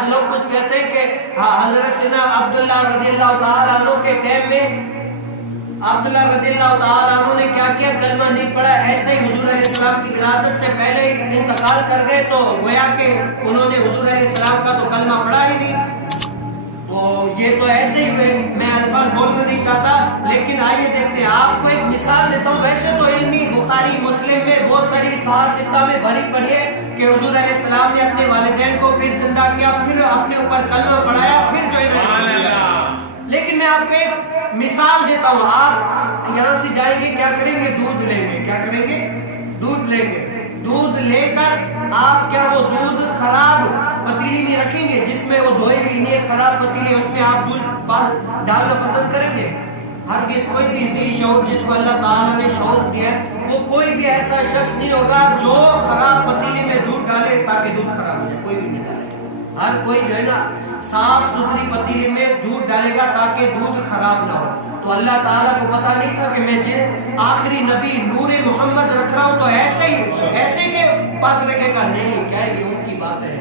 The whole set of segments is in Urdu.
آج لوگ کچھ کہتے ہیں کہ حضرت سیدنا عبداللہ رضی اللہ تعالیٰ عنہ کے ٹائم میں عبداللہ رضی اللہ تعالیٰ عنہ نے کیا کیا، کلمہ نہیں پڑھا، ایسے ہی حضور علیہ السلام کی ولادت سے پہلے ہی انتقال کر گئے، تو گویا کہ انہوں نے حضور علیہ السلام کا تو کلمہ پڑھا ہی نہیں، تو یہ تو ایسے ہی ہوئے۔ میں الفاظ بولنا نہیں چاہتا، لیکن آئیے دیکھتے ہیں، آپ کو ایک مثال دیتا ہوں۔ ویسے تو علمی بخاری مسلم میں بہت ساری صحاح ستہ میں بھری پڑھی ہے کہ حضور علیہ السلام نے اپنے والدین کو پھر زندہ کیا، پھر اپنے اوپر کلمہ پڑھایا، پھر جو ہے، لیکن میں آپ کو ایک مثال دیتا ہوں۔ آپ یہاں سے جائیں گے، کیا کریں گے، دودھ لیں گے، کیا کریں گے، دودھ لیں گے، دودھ لے کر آپ کیا وہ دودھ خراب پتیلی میں رکھیں گے، جس میں وہ دھوئی ہوئی نہیں خراب پتیلی، اس میں آپ دودھ ڈالنا پسند کریں گے؟ ہرگز کوئی بھی ذی شعور جس کو اللہ تعالیٰ نے شعور دیا ہے، وہ کوئی بھی ایسا شخص نہیں ہوگا جو خراب پتیلی میں دودھ ڈالے تاکہ دودھ خراب ہو جائے، کوئی بھی نہیں ڈالے۔ ہر کوئی جو ہے نا صاف ستھری پتیلی میں دودھ ڈالے گا تاکہ دودھ خراب نہ ہو۔ تو اللہ تعالیٰ کو پتا نہیں تھا کہ میں آخری نبی نور محمد رکھ رہا ہوں تو ایسے کے پاس رکھے گا؟ نہیں، کیا یہ ان کی بات ہے؟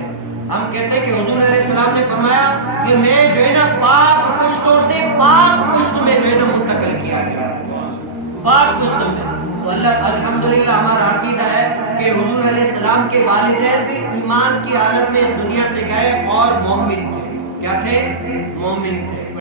ہم کہتے ہیں کہ حضور علیہ السلام نے فرمایا کہ میں جو ہے نا پاک پشتوں سے پاک پشت میں جو ہے نا منتقل کیا گیا، پاک پشتوں میں۔ تو اللہ الحمدللہ ہمارا عقیدہ ہے کہ حضور علیہ السلام کے والدین بھی ایمان کی حالت میں اس دنیا سے گئے اور مومن تھے۔ کیا تھے؟ مومن تھے۔